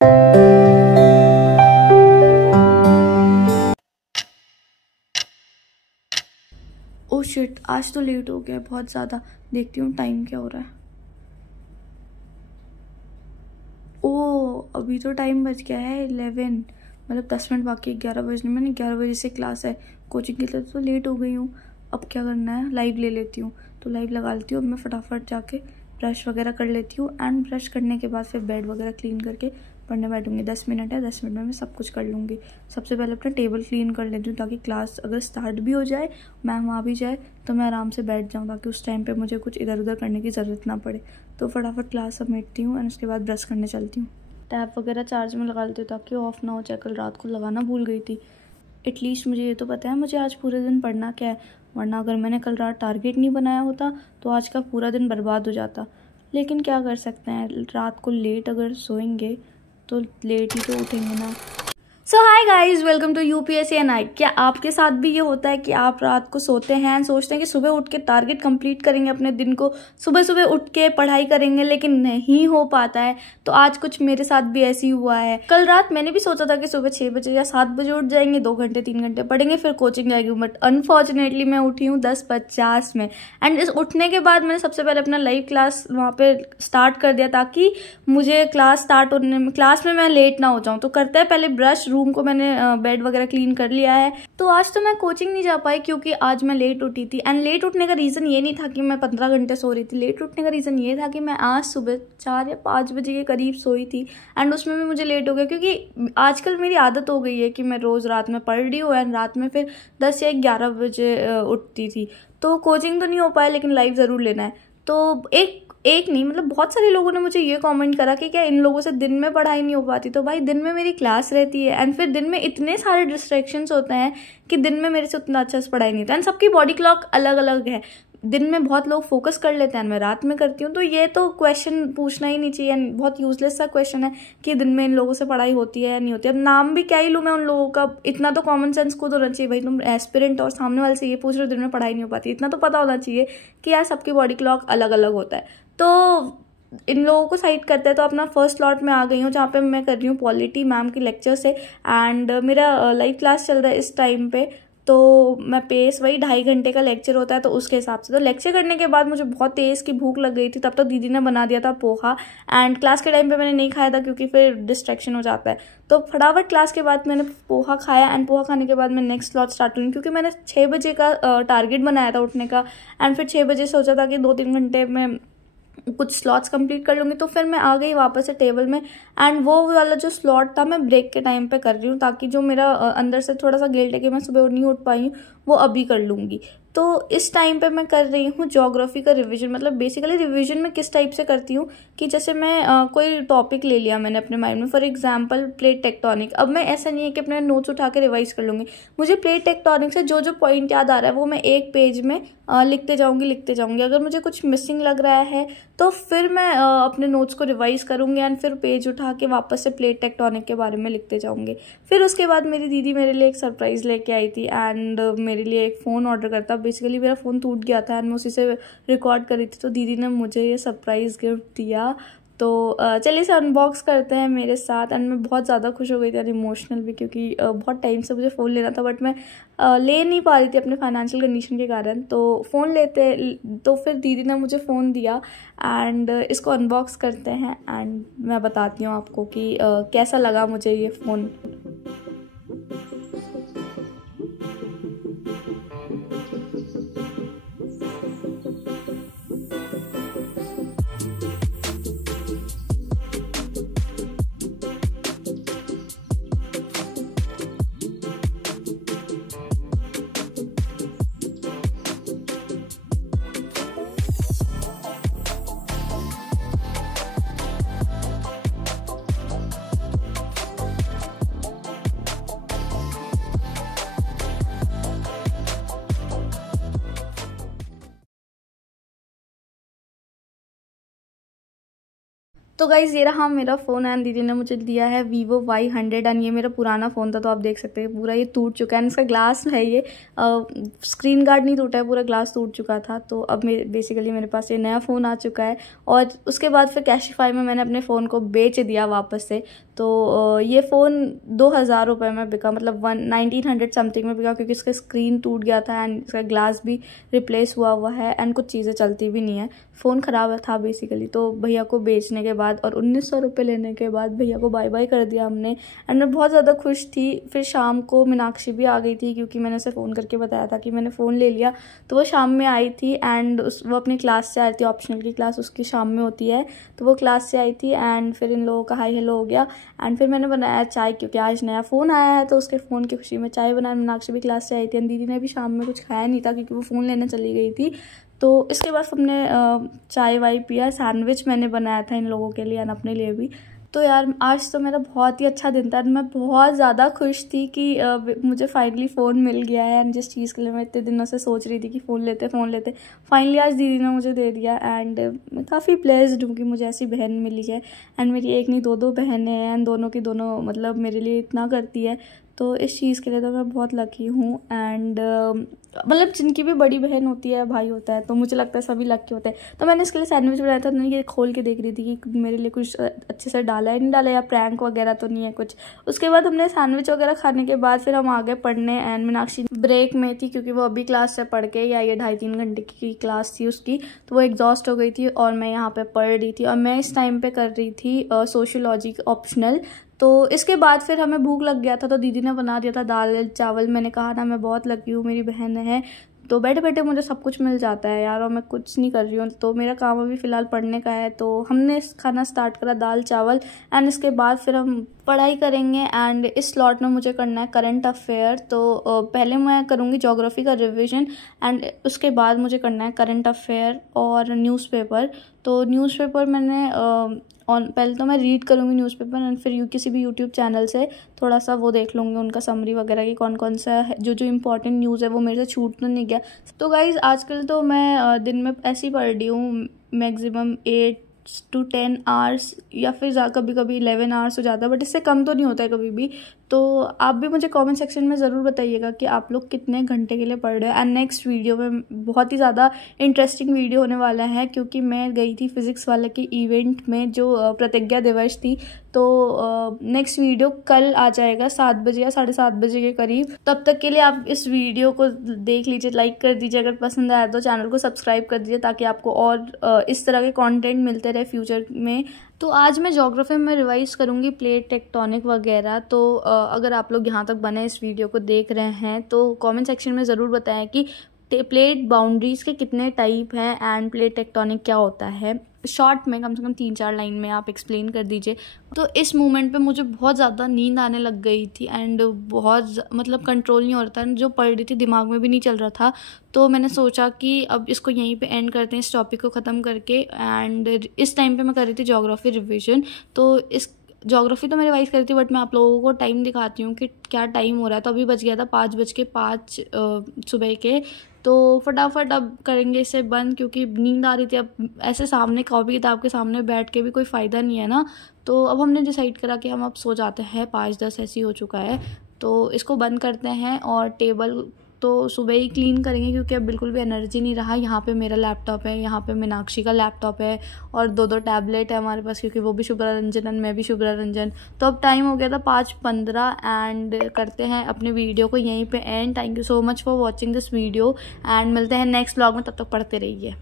Oh shit, आज तो late हो गया बहुत ज़्यादा। देखती हूँ टाइम क्या हो रहा है। ओ अभी तो टाइम बज गया है 11, मतलब 10 मिनट बाकी है 11 बजने में। 11 बजे से क्लास है कोचिंग के लिए, तो लेट हो गई हूँ। अब क्या करना है, लाइव ले लेती हूँ। तो लाइव लगा लेती हूँ। अब मैं फटाफट जाके ब्रश वगैरह कर लेती हूँ एंड ब्रश करने के बाद फिर बेड वगैरह क्लीन करके पढ़ने बैठूंगी। 10 मिनट है, 10 मिनट में मैं सब कुछ कर लूँगी। सबसे पहले अपना टेबल क्लीन कर लेती हूँ ताकि क्लास अगर स्टार्ट भी हो जाए, मैम आ भी जाए, तो मैं आराम से बैठ जाऊँ ताकि उस टाइम पे मुझे कुछ इधर उधर करने की ज़रूरत ना पड़े। तो फटाफट क्लास समेटती हूँ एंड उसके बाद ब्रश करने चलती हूँ। टैप वगैरह चार्ज में लगा लेती हूँ ताकि ऑफ ना हो जाए। कल रात को लगाना भूल गई थी। एटलीस्ट मुझे ये तो पता है मुझे आज पूरे दिन पढ़ना क्या है, वरना अगर मैंने कल रात टारगेट नहीं बनाया होता तो आज का पूरा दिन बर्बाद हो जाता। लेकिन क्या कर सकते हैं, रात को लेट अगर सोएंगे तो लेट ही तो उठेंगे ना। So hi guys, welcome to UPSC and I. क्या आपके साथ भी ये होता है कि आप रात को सोते हैं एंड सोचते हैं कि सुबह उठ के टारगेट कंप्लीट करेंगे अपने दिन को, सुबह सुबह उठ के पढ़ाई करेंगे, लेकिन नहीं हो पाता है। तो आज कुछ मेरे साथ भी ऐसे ही हुआ है। कल रात मैंने भी सोचा था कि सुबह 6 बजे या 7 बजे उठ जाएंगे, 2 घंटे 3 घंटे पढ़ेंगे, फिर कोचिंग जाएगी। बट अनफॉर्चुनेटली मैं उठी हूँ 10:50 में। एंड इस उठने के बाद मैंने सबसे पहले अपना लाइव क्लास वहाँ पे स्टार्ट कर दिया ताकि मुझे क्लास स्टार्ट होने में, क्लास में मैं लेट ना हो जाऊँ। तो करते हैं पहले ब्रश, रूम को मैंने बेड वगैरह क्लीन कर लिया है। तो आज तो मैं कोचिंग नहीं जा पाई क्योंकि आज मैं लेट उठी थी। एंड लेट उठने का रीज़न ये नहीं था कि मैं 15 घंटे सो रही थी। लेट उठने का रीज़न ये था कि मैं आज सुबह 4 या 5 बजे के करीब सोई थी एंड उसमें भी मुझे लेट हो गया क्योंकि आजकल मेरी आदत हो गई है कि मैं रोज़ रात में पढ़ रही हूँ एंड रात में फिर 10 या 11 बजे उठती थी। तो कोचिंग तो नहीं हो पाया, लेकिन लाइव ज़रूर लेना है। तो एक नहीं, मतलब बहुत सारे लोगों ने मुझे ये कमेंट करा कि क्या इन लोगों से दिन में पढ़ाई नहीं हो पाती। तो भाई दिन में मेरी क्लास रहती है एंड फिर दिन में इतने सारे डिस्ट्रैक्शंस होते हैं कि दिन में मेरे से उतना अच्छा से पढ़ाई नहीं होता। एंड सबकी बॉडी क्लॉक अलग अलग है। दिन में बहुत लोग फोकस कर लेते हैं, मैं रात में करती हूँ। तो ये तो क्वेश्चन पूछना ही नहीं चाहिए, बहुत यूजलेस सा क्वेश्चन है कि दिन में इन लोगों से पढ़ाई होती है या नहीं होती है। अब नाम भी क्या ही लूँ मैं उन लोगों का, इतना तो कॉमन सेंस खुद होना चाहिए। भाई तुम एस्पिरेंट और सामने वाले से ये पूछ रहे हो दिन में पढ़ाई नहीं हो पाती, इतना तो पता होना चाहिए कि यार सबकी बॉडी क्लॉक अलग अलग होता है। तो इन लोगों को साइड करते हैं। तो अपना फर्स्ट स्लॉट में आ गई हूँ जहाँ पे मैं कर रही हूँ पॉलिटी मैम की लेक्चर से। एंड मेरा लाइव क्लास चल रहा है इस टाइम पे। तो मैं पेस वही 2.5 घंटे का लेक्चर होता है, तो उसके हिसाब से। तो लेक्चर करने के बाद मुझे बहुत तेज़ की भूख लग गई थी। तब तो दीदी ने बना दिया था पोहा एंड क्लास के टाइम पे मैंने नहीं खाया था क्योंकि फिर डिस्ट्रैक्शन हो जाता है। तो फटाफट क्लास के बाद मैंने पोहा खाया एंड पोहा खाने के बाद मैं नेक्स्ट स्लॉट स्टार्ट हुई क्योंकि मैंने 6 बजे का टारगेट बनाया था उठने का। एंड फिर 6 बजे सोचा था कि 2-3 घंटे में कुछ स्लॉट्स कंप्लीट कर लूँगी। तो फिर मैं आ गई वापस से टेबल में एंड वो वाला जो स्लॉट था मैं ब्रेक के टाइम पे कर रही हूँ ताकि जो मेरा अंदर से थोड़ा सा गिल्ट है कि मैं सुबह नहीं उठ पाई हूँ वो अभी कर लूँगी। तो इस टाइम पे मैं कर रही हूँ ज्योग्राफी का रिवीजन। मतलब बेसिकली रिवीजन में किस टाइप से करती हूँ कि जैसे मैं कोई टॉपिक ले लिया मैंने अपने माइंड में, फॉर एग्जांपल प्लेट टेक्टोनिक। अब मैं ऐसा नहीं है कि अपने नोट्स उठा के रिवाइज कर लूँगी। मुझे प्लेट टेक्टोनिक से जो जो पॉइंट याद आ रहा है वो मैं एक पेज में लिखते जाऊँगी। अगर मुझे कुछ मिसिंग लग रहा है तो फिर मैं अपने नोट्स को रिवाइज करूँगी एंड फिर पेज उठा के वापस से प्लेट टेक्टोनिक के बारे में लिखते जाऊँगी। फिर उसके बाद मेरी दीदी मेरे लिए एक सरप्राइज़ लेके आई थी एंड मेरे लिए एक फ़ोन ऑर्डर करता। बेसिकली मेरा फ़ोन टूट गया था एंड मैं उसी से रिकॉर्ड करी थी, तो दीदी ने मुझे ये सरप्राइज़ गिफ्ट दिया। तो चलिए इसे अनबॉक्स करते हैं मेरे साथ। एंड मैं बहुत ज़्यादा खुश हो गई थी और इमोशनल भी क्योंकि बहुत टाइम से मुझे फ़ोन लेना था बट मैं ले नहीं पा रही थी अपने फाइनेंशियल कंडीशन के कारण। तो फ़ोन लेते, तो फिर दीदी ने मुझे फ़ोन दिया एंड इसको अनबॉक्स करते हैं एंड मैं बताती हूँ आपको कि कैसा लगा मुझे ये फ़ोन। तो गाइज़ ये रहा मेरा फ़ोन एंड दीदी ने मुझे दिया है Vivo Y100 एंड ये मेरा पुराना फ़ोन था। तो आप देख सकते हैं पूरा ये टूट चुका है एंड इसका ग्लास है, ये स्क्रीन गार्ड नहीं टूटा है, पूरा ग्लास टूट चुका था। तो अब बेसिकली मेरे पास ये नया फ़ोन आ चुका है और उसके बाद फिर कैशिफाई में मैंने अपने फ़ोन को बेच दिया वापस से। तो ये फ़ोन 2000 रुपये में बिका, मतलब 1900 समथिंग में बिका, क्योंकि इसका स्क्रीन टूट गया था एंड इसका ग्लास भी रिप्लेस हुआ है एंड कुछ चीज़ें चलती भी नहीं है। फ़ोन ख़राब था बेसिकली। तो भैया को बेचने के बाद और 1900 रुपये लेने के बाद भैया को बाय बाय कर दिया हमने एंड मैं बहुत ज़्यादा खुश थी। फिर शाम को मीनाक्षी भी आ गई थी, क्योंकि मैंने उसे फ़ोन करके बताया था कि मैंने फ़ोन ले लिया। तो वो शाम में आई थी एंड वो अपनी क्लास से आई थी, ऑप्शनल की क्लास उसकी शाम में होती है, तो वो क्लास से आई थी एंड फिर इन लोगों का हाई हेलो हो गया एंड फिर मैंने बनाया चाय, क्योंकि आज नया फ़ोन आया है तो उसके फ़ोन की खुशी में चाय बनाया। मीनाक्षी भी क्लास से आई थी एंड दीदी ने भी शाम में कुछ खाया नहीं था, क्योंकि वो फ़ोन लेने चली गई थी। तो इसके बाद हमने चाय वाय पिया, सैंडविच मैंने बनाया था इन लोगों के लिए एंड अपने लिए भी। तो यार आज तो मेरा बहुत ही अच्छा दिन था। मैं बहुत ज़्यादा खुश थी कि मुझे फाइनली फ़ोन मिल गया है एंड जिस चीज़ के लिए मैं इतने दिनों से सोच रही थी कि फ़ोन लेते फाइनली आज दीदी ने मुझे दे दिया एंड मैं काफ़ी ब्लेस्ड हूँ कि मुझे ऐसी बहन मिली है एंड मेरी एक नहीं दो बहनें हैं एंड दोनों की दोनों मतलब मेरे लिए इतना करती है। तो इस चीज़ के लिए तो मैं बहुत लकी हूँ एंड मतलब जिनकी भी बड़ी बहन होती है भाई होता है तो मुझे लगता है सभी लकी होते हैं। तो मैंने इसके लिए सैंडविच बनाया था, मैंने ये खोल के देख रही थी कि मेरे लिए कुछ अच्छे से डाला है नहीं डाला या प्रैंक वगैरह तो नहीं है कुछ। उसके बाद हमने सैंडविच वगैरह खाने के बाद फिर हम आ गए पढ़ने एंड मीनाक्षी ब्रेक में थी, क्योंकि वो अभी क्लास से पढ़ के या ये 2.5-3 घंटे की क्लास थी उसकी, तो वो एग्जॉस्ट हो गई थी और मैं यहाँ पे पढ़ रही थी और मैं इस टाइम पे कर रही थी सोशियोलॉजी ऑप्शनल। तो इसके बाद फिर हमें भूख लग गया था तो दीदी ने बना दिया था दाल चावल। मैंने कहा ना मैं बहुत लकी हूँ, मेरी बहन है तो बैठे बैठे मुझे सब कुछ मिल जाता है यार और मैं कुछ नहीं कर रही हूँ। तो मेरा काम अभी फ़िलहाल पढ़ने का है, तो हमने खाना स्टार्ट करा दाल चावल एंड इसके बाद फिर हम पढ़ाई करेंगे एंड इस स्लॉट में मुझे करना है करंट अफेयर। तो पहले मैं करूँगी ज्योग्राफी का रिविजन एंड उसके बाद मुझे करना है करंट अफेयर और न्यूज़पेपर। तो न्यूज़पेपर मैंने पहले तो मैं रीड करूँगी न्यूज़पेपर एंड फिर किसी भी यूट्यूब चैनल से थोड़ा सा वो देख लूँगी उनका समरी वगैरह की कौन कौन सा है जो इम्पोर्टेंट न्यूज़ है वो मेरे से छूट तो नहीं गया। तो गाइज़ आजकल तो मैं दिन में ऐसे ही पढ़ रही हूँ मैक्सिमम 8 to 10 आवर्स या फिर कभी कभी 11 आवर्स हो जाता है, बट इससे कम तो नहीं होता है कभी भी। तो आप भी मुझे कमेंट सेक्शन में ज़रूर बताइएगा कि आप लोग कितने घंटे के लिए पढ़ रहे हो। एंड नेक्स्ट वीडियो में बहुत ही ज़्यादा इंटरेस्टिंग वीडियो होने वाला है, क्योंकि मैं गई थी फिज़िक्स वाले के इवेंट में जो प्रतिज्ञा दिवस थी। तो नेक्स्ट वीडियो कल आ जाएगा 7 बजे या 7:30 बजे के करीब। तब तक के लिए आप इस वीडियो को देख लीजिए, लाइक कर दीजिए, अगर पसंद आया तो चैनल को सब्सक्राइब कर दीजिए ताकि आपको और इस तरह के कंटेंट मिलते रहे फ्यूचर में। तो आज मैं ज्योग्राफी में रिवाइज करूँगी प्लेट टेक्टोनिक वगैरह। तो अगर आप लोग यहाँ तक बने इस वीडियो को देख रहे हैं तो कमेंट सेक्शन में ज़रूर बताएं कि प्लेट बाउंड्रीज के कितने टाइप हैं एंड प्लेट टेक्टोनिक क्या होता है। शॉर्ट में कम से कम 3-4 लाइन में आप एक्सप्लेन कर दीजिए। तो इस मोमेंट पे मुझे बहुत ज़्यादा नींद आने लग गई थी एंड बहुत मतलब कंट्रोल नहीं हो रहा था, जो पढ़ रही थी दिमाग में भी नहीं चल रहा था। तो मैंने सोचा कि अब इसको यहीं पे एंड करते हैं, इस टॉपिक को ख़त्म करके। एंड इस टाइम पे मैं कर रही थी ज्योग्राफी रिविजन। तो इस ज्योग्राफी तो मैं रिवाइज कर रही थी, बट मैं आप लोगों को टाइम दिखाती हूँ कि क्या टाइम हो रहा है। तो अभी बज गया था 5:05 सुबह के। तो फटाफट अब करेंगे इसे बंद, क्योंकि नींद आ रही थी। अब ऐसे सामने कॉपी किताब के सामने बैठ के भी कोई फ़ायदा नहीं है ना। तो अब हमने डिसाइड करा कि हम अब सो जाते हैं, 5:10 ऐसे ही हो चुका है। तो इसको बंद करते हैं और टेबल तो सुबह ही क्लीन करेंगे, क्योंकि अब बिल्कुल भी एनर्जी नहीं रहा। यहाँ पे मेरा लैपटॉप है, यहाँ पे मीनाक्षी का लैपटॉप है और 2 टैबलेट है हमारे पास, क्योंकि वो भी शुभ्रा रंजन और मैं भी शुभ्रा रंजन। तो अब टाइम हो गया था 5:15 एंड करते हैं अपने वीडियो को यहीं पे and. Thank you so much for watching this video and मिलते हैं नेक्स्ट व्लॉग में, तब तक पढ़ते रहिए।